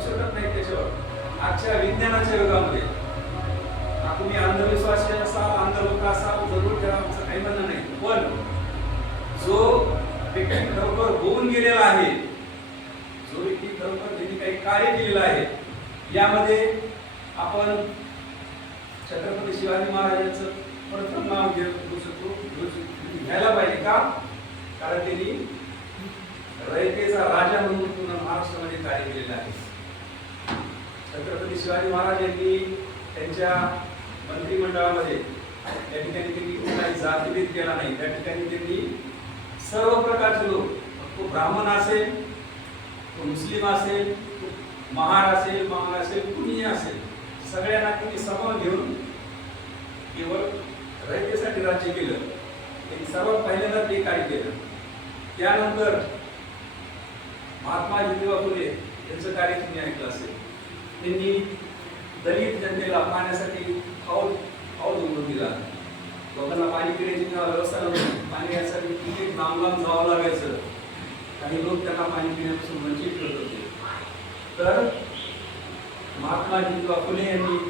शकत नाही त्याच्यावर. आजच्या विज्ञानाच्या युगामध्ये तुम्ही अंधविश्वासी असाल, अंधभक्त असाल, जरूर करा, आमचं काही म्हणणं नाही. पण जो व्यक्ती खरोखर होऊन गेलेला आहे, जो व्यक्ती खरोखर त्यांनी काही कार्य केलेलं आहे, यामध्ये आपण छत्रपती शिवाजी महाराजांचं प्रथम नाव घेऊ शकतो, घ्यायला पाहिजे. का? कारण त्यांनी रयतेचा राजा म्हणून पूर्ण महाराष्ट्रामध्ये कार्य केलेलं आहे. छत्रपती शिवाजी महाराज यांनी त्यांच्या मंत्रिमंडळामध्ये त्या ठिकाणी त्यांनी कोणाही जातीभेद केला नाही. त्या ठिकाणी त्यांनी सर्व प्रकारचे लोक, तो ब्राह्मण असेल, तो मुस्लिम असेल, तो महार असेल, मांग असेल, कुणीही असेल, सगळ्यांना त्यांनी समान घेऊन केवळ रयतेसाठी राज्य केलं. त्यांनी सर्वात पहिल्यांदा ते कार्य केलं. त्यानंतर महात्मा ज्योतिबा फुले यांचं कार्य तुम्ही ऐकलं असेल. त्यांनी दलित जनतेला पाण्यासाठी हौद उघडून दिला. लोकांना पाणी पिण्याची व्यवस्था नव्हती, पाणी यासाठी किती लांब जावं लागायचं. काही लोक त्यांना पाणी पिण्यापासून वंचित करत होते. तर महात्मा ज्योतिबा फुले यांनी